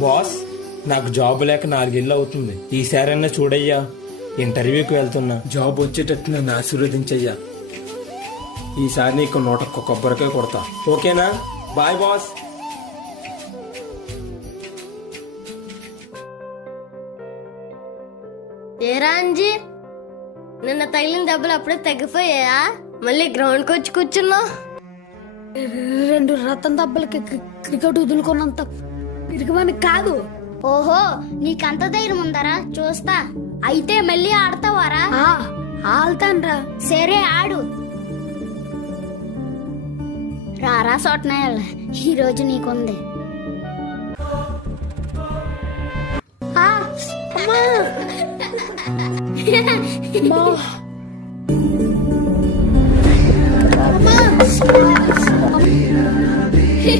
Boss, నాకు job లేక 4 ఏళ్ళు అవుతుంది. ఈసారైనా చూడయ్యా, ఇంటర్వ్యూకి వెళ్తున్నా. జాబ్ వచ్చేటట్టు నన్ను ఆశీర్వదించయ్యా. ఈసారి నీకు 101 కొబ్బరికాయ కొడతా. ఓకేనా? Bye boss. ఏరా అంజీ, నిన్న తగిలిన దెబ్బలు అప్పుడే తగ్గిపోయా? మళ్ళీ గ్రౌండ్కి వచ్చి కూర్చున్నావు. 2 రతం దెబ్బలకి క్రికెట్ వదులుకున్నంత తిరిగివని కాదు. ఓహో, నీకంత ధైర్యం ఉందరా? చూస్తా. అయితే మళ్ళీ ఆడతావారా? ఆల్తాన్రా. సరే, ఆడు. రారా సోటనాయాల, ఈ రోజు నీకుంది. అమ్మా